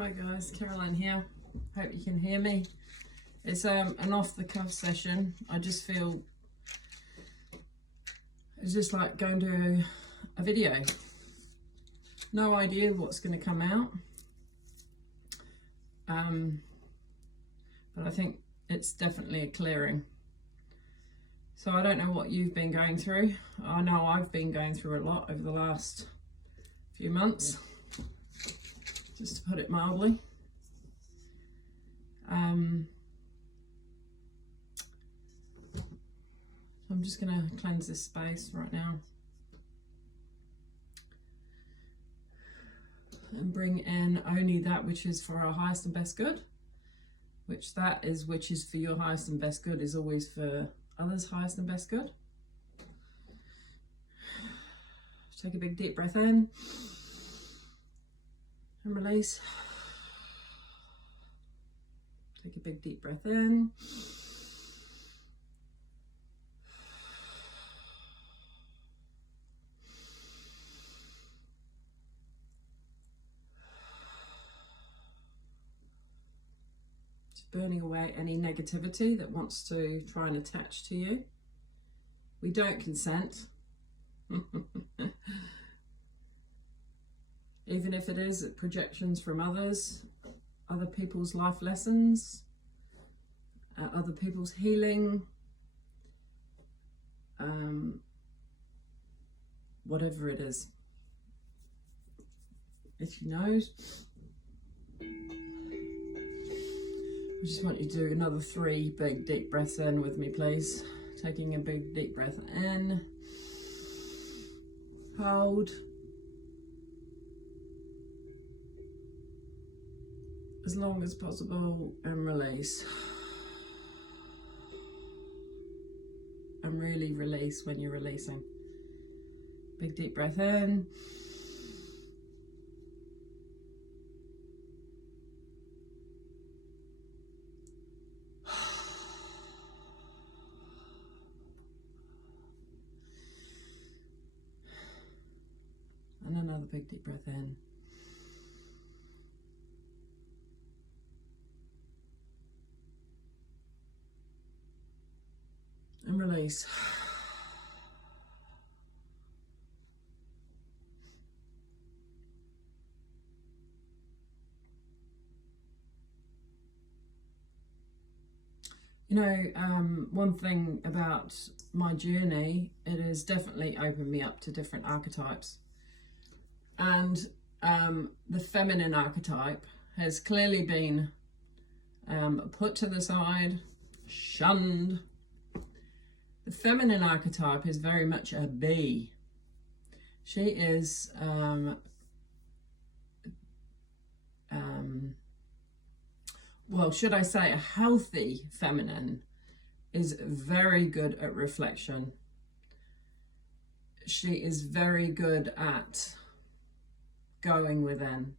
Hi guys, Caroline here. Hope you can hear me. It's an off-the-cuff session. I just feel it's just like going to a video. No idea what's going to come out. But I think it's definitely a clearing. So I don't know what you've been going through. I know I've been going through a lot over the last few months, just to put it mildly. I'm just going to cleanse this space right now and bring in only that which is for our highest and best good, which is for your highest and best good is always for others' highest and best good. Take a big deep breath in and release. Take a big deep breath in. Just burning away any negativity that wants to try and attach to you. We don't consent. Even if it is projections from others, other people's life lessons, other people's healing, whatever it is. If you know, I just want you to do another 3 big deep breaths in with me, please. Taking a big deep breath in, hold, as long as possible, and release. And really release when you're releasing. Big deep breath in. And another big deep breath in. And release. You know, one thing about my journey, it has definitely opened me up to different archetypes. And the feminine archetype has clearly been put to the side, shunned. The feminine archetype is very much a bee. She is well, should I say a healthy feminine is very good at reflection. She is very good at going within.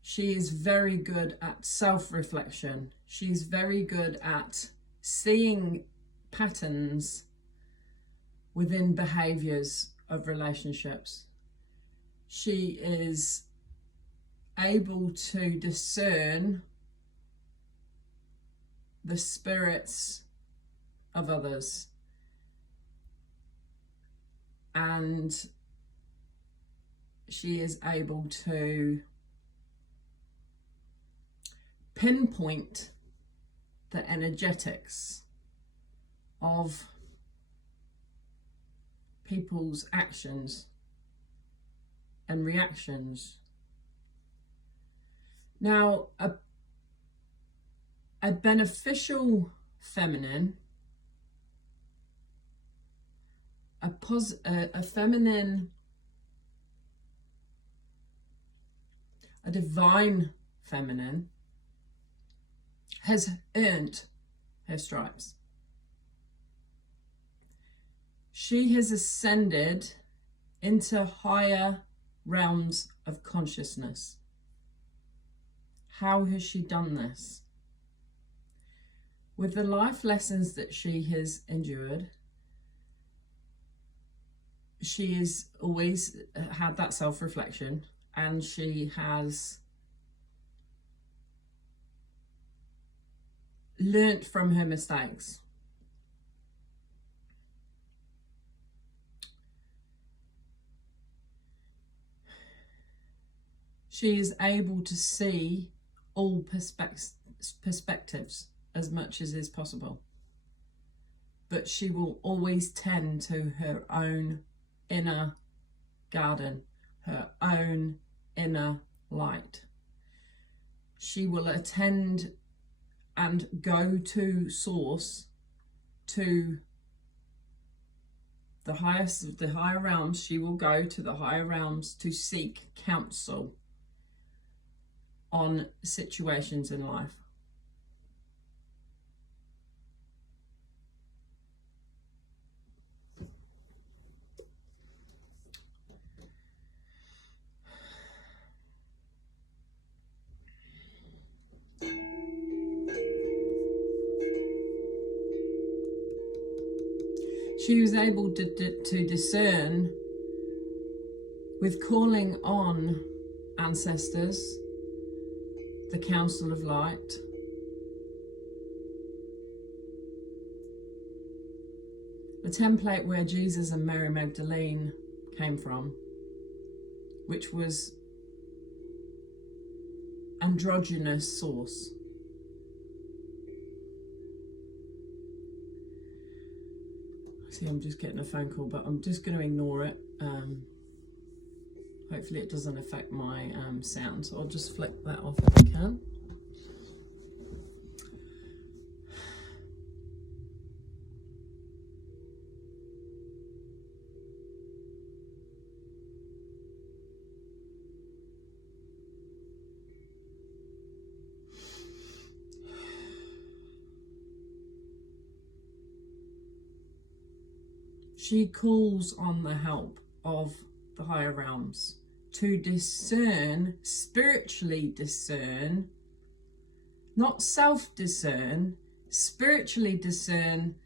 She is very good at self-reflection. She's very good at seeing patterns within behaviors of relationships. She is able to discern the spirits of others, and she is able to pinpoint the energetics of people's actions and reactions. Now, a beneficial feminine, a feminine, a divine feminine has earned her stripes. She has ascended into higher realms of consciousness. How has she done this? With the life lessons that she has endured, she has always had that self-reflection, and she has learnt from her mistakes. She is able to see all perspectives as much as is possible. But she will always tend to her own inner garden, her own inner light. She will attend and go to source, to the higher realms. She will go to the higher realms to seek counsel on situations in life. She was able to discern with calling on ancestors, the Council of Light, the template where Jesus and Mary Magdalene came from, which was androgynous source. See, I'm just getting a phone call, but I'm just going to ignore it. Hopefully it doesn't affect my sound, so I'll just flick that off if I can. She calls on the help of the higher realms to discern, spiritually discern, not self-discern, spiritually discern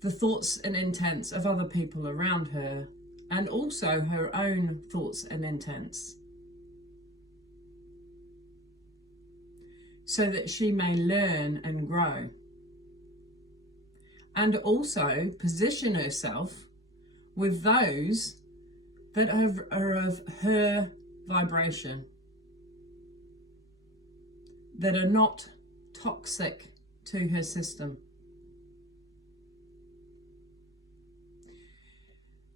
the thoughts and intents of other people around her, and also her own thoughts and intents, so that she may learn and grow. And also position herself with those that are of her vibration, that are not toxic to her system.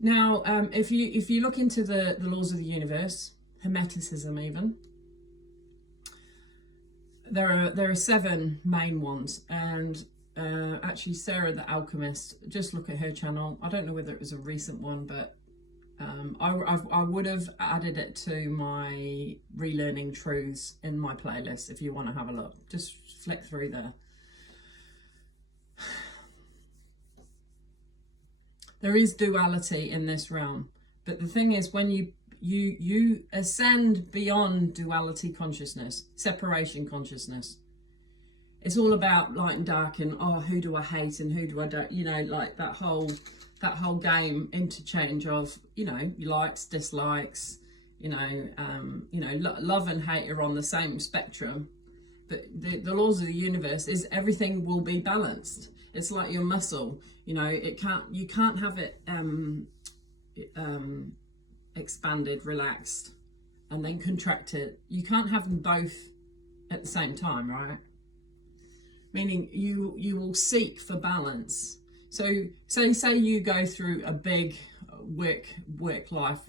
Now, if you look into the laws of the universe, Hermeticism even, there are 7 main ones, and actually Sarah the Alchemist, just look at her channel. I don't know whether it was a recent one, but I would have added it to my Relearning Truths in my playlist if you want to have a look. Just flick through there. There is duality in this realm, but the thing is, when you ascend beyond duality consciousness, separation consciousness, it's all about light and dark, and who do I hate and who do I don't, like that whole game interchange of, likes, dislikes, love and hate are on the same spectrum. But the laws of the universe is everything will be balanced. It's like your muscle, you can't have it expanded, relaxed, and then contracted. You can't have them both at the same time, right? Meaning you will seek for balance. So say you go through a big work life,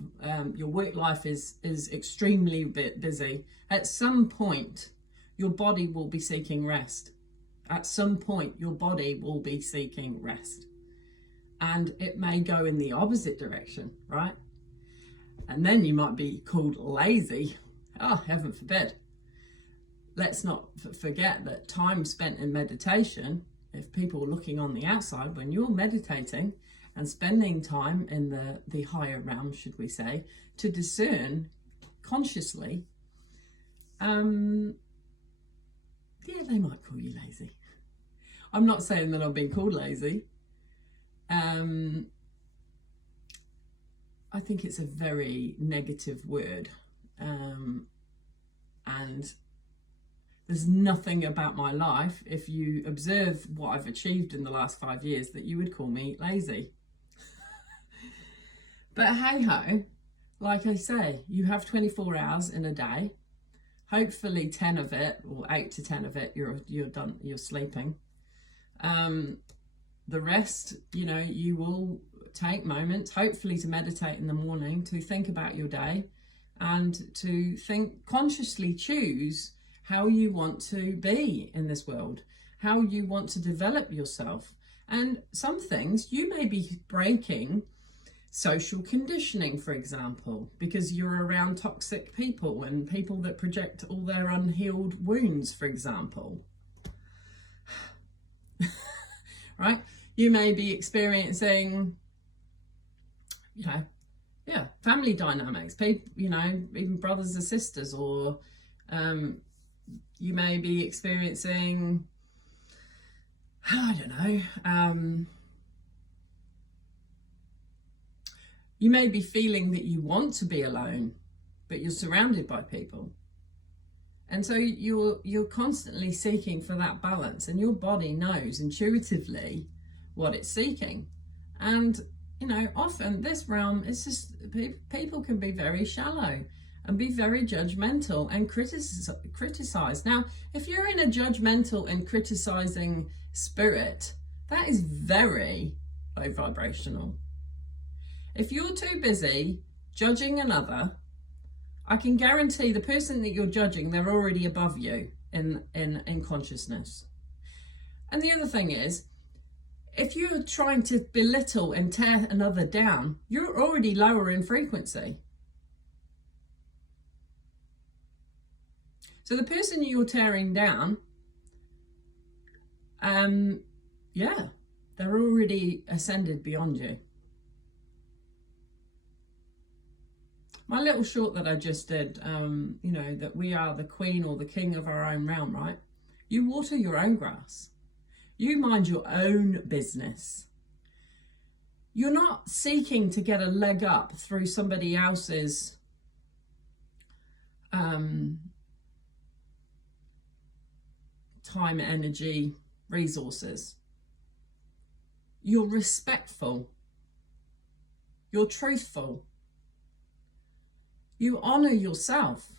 your work life is extremely busy. At some point your body will be seeking rest. At some point your body will be seeking rest, and it may go in the opposite direction, right? And then you might be called lazy. Heaven forbid. Let's not forget that time spent in meditation, if people are looking on the outside, when you're meditating and spending time in the higher realm, should we say, to discern consciously, they might call you lazy. I'm not saying that I've been called lazy. I think it's a very negative word. And There's nothing about my life, if you observe what I've achieved in the last 5 years, that you would call me lazy. But hey ho, like I say, you have 24 hours in a day. Hopefully 10 of it, or 8 to 10 of it, you're done, you're sleeping. The rest, you will take moments, hopefully to meditate in the morning, to think about your day, and to consciously choose how you want to be in this world, how you want to develop yourself. And some things you may be breaking social conditioning, for example, because you're around toxic people and people that project all their unhealed wounds, for example. Right? You may be experiencing, family dynamics, people, even brothers and sisters, or you may be experiencing, I don't know, you may be feeling that you want to be alone, but you're surrounded by people. And so you're constantly seeking for that balance, and your body knows intuitively what it's seeking. And, often this realm, it's just, people can be very shallow and be very judgmental and criticize. Now, if you're in a judgmental and criticizing spirit, that is very low vibrational. If you're too busy judging another, I can guarantee the person that you're judging, they're already above you in consciousness. And the other thing is, if you're trying to belittle and tear another down, you're already lower in frequency. So the person you're tearing down, they're already ascended beyond you. My little short that I just did, that we are the queen or the king of our own realm, right? You water your own grass. You mind your own business. You're not seeking to get a leg up through somebody else's time, energy, resources. You're respectful. You're truthful. You honor yourself.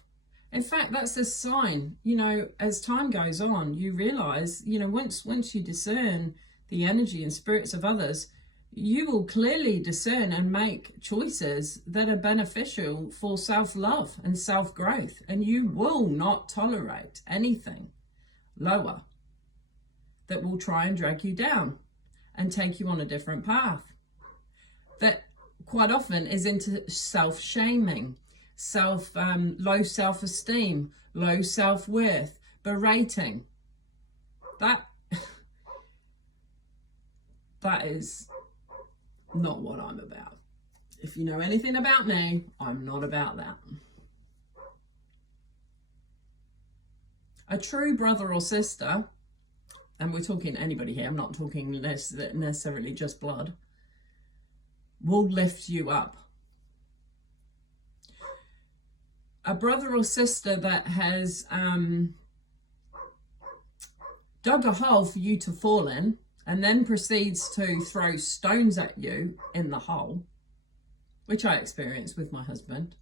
In fact, that's a sign, as time goes on, you realize, once you discern the energy and spirits of others, you will clearly discern and make choices that are beneficial for self-love and self-growth. And you will not tolerate anything lower that will try and drag you down and take you on a different path. That quite often is into self-shaming, low self-esteem, low self-worth, berating. That is not what I'm about. If you know anything about me, I'm not about that. A true brother or sister, and we're talking anybody here, I'm not talking necessarily just blood, will lift you up. A brother or sister that has dug a hole for you to fall in and then proceeds to throw stones at you in the hole, which I experienced with my husband.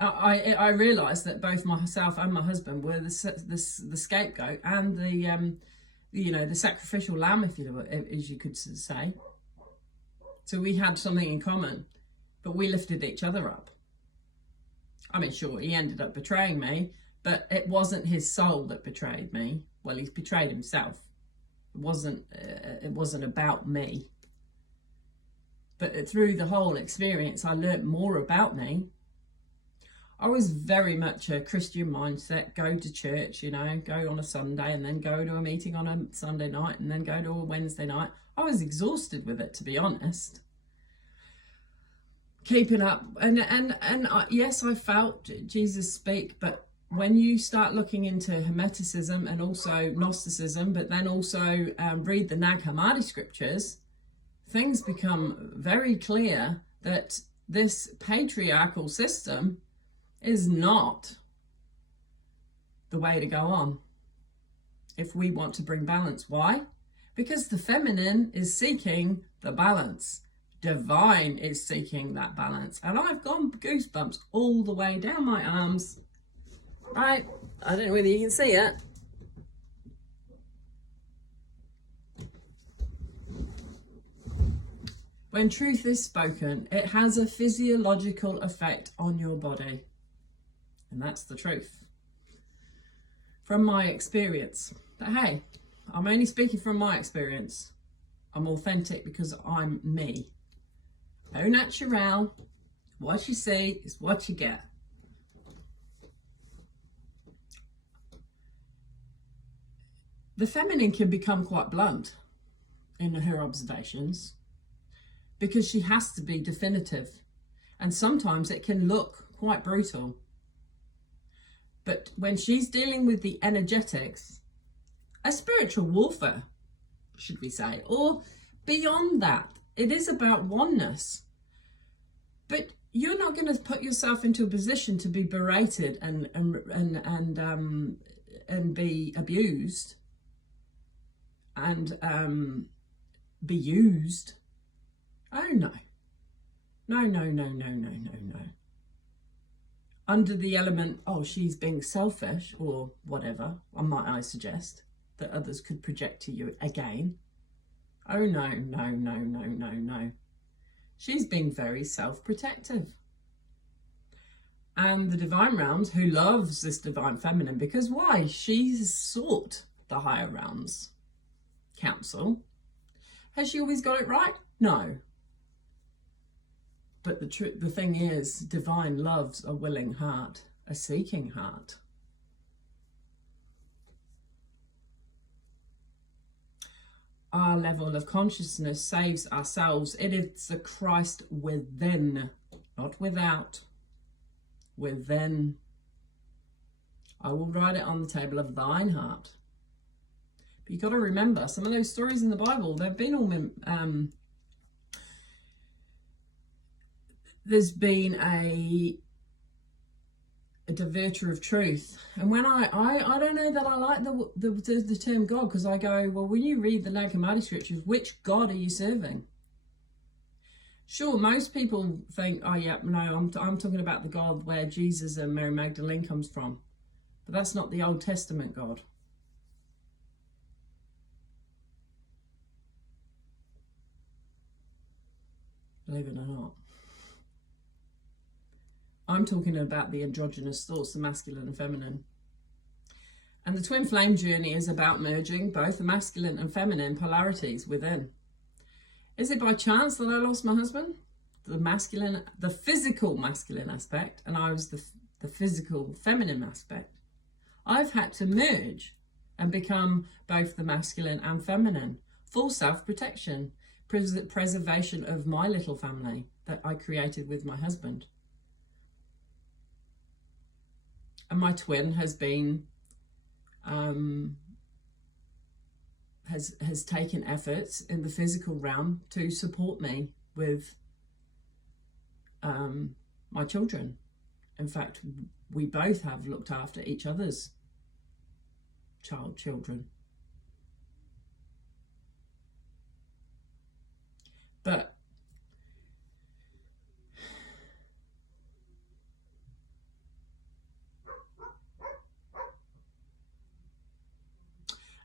I realised that both myself and my husband were the scapegoat and the sacrificial lamb, as you could say. So we had something in common, but we lifted each other up. I mean, sure, he ended up betraying me, but it wasn't his soul that betrayed me. Well, he's betrayed himself. It wasn't about me. But through the whole experience, I learnt more about me. I was very much a Christian mindset, go to church, go on a Sunday and then go to a meeting on a Sunday night and then go to a Wednesday night. I was exhausted with it, to be honest. Keeping up, and yes, I felt Jesus speak, but when you start looking into Hermeticism and also Gnosticism, but then also read the Nag Hammadi scriptures, things become very clear that this patriarchal system is not the way to go on if we want to bring balance. Why? Because the feminine is seeking the balance. Divine is seeking that balance. And I've gone goosebumps all the way down my arms. Right, I don't know whether you can see it. When truth is spoken, it has a physiological effect on your body. And that's the truth. From my experience. But hey, I'm only speaking from my experience. I'm authentic because I'm me. Au naturel. What you see is what you get. The feminine can become quite blunt in her observations because she has to be definitive. And sometimes it can look quite brutal. But when she's dealing with the energetics, a spiritual warfare, should we say, or beyond that, it is about oneness. But you're not going to put yourself into a position to be berated and be abused and be used. Oh no. No. Under the element, oh, she's being selfish or whatever, might I suggest, that others could project to you again. Oh no. She's being very self-protective. And the divine realms, who loves this divine feminine, because why? She's sought the higher realms counsel. Has she always got it right? No. But the thing is, divine loves a willing heart, a seeking heart. Our level of consciousness saves ourselves. It is the Christ within, not without. Within. I will write it on the table of thine heart. But you've got to remember, some of those stories in the Bible, they've been all... there's been a diverter of truth. And when I don't know that I like the term God, because I go, well, when you read the Nag Hammadi scriptures, which God are you serving? Sure, most people think, oh yeah, no, I'm talking about the God where Jesus and Mary Magdalene comes from. But that's not the Old Testament God. Believe it or not. I'm talking about the androgynous thoughts, the masculine and feminine. And the twin flame journey is about merging both the masculine and feminine polarities within. Is it by chance that I lost my husband? The physical masculine aspect, and I was the physical feminine aspect. I've had to merge and become both the masculine and feminine. Full self-protection, preservation of my little family that I created with my husband. And my twin has been, has taken efforts in the physical realm to support me with my children. In fact, we both have looked after each other's children. But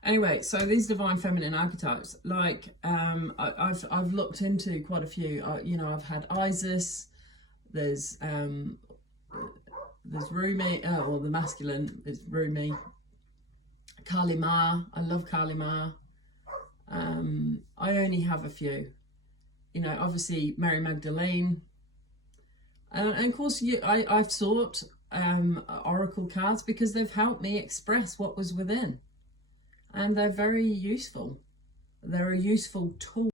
anyway, so these divine feminine archetypes, like I've looked into quite a few. I've had Isis. There's Rumi, or the masculine is Rumi. Kali Ma. I love Kali Ma. I only have a few. Obviously Mary Magdalene. And of course, I've sought oracle cards because they've helped me express what was within. And they're very useful. They're a useful tool.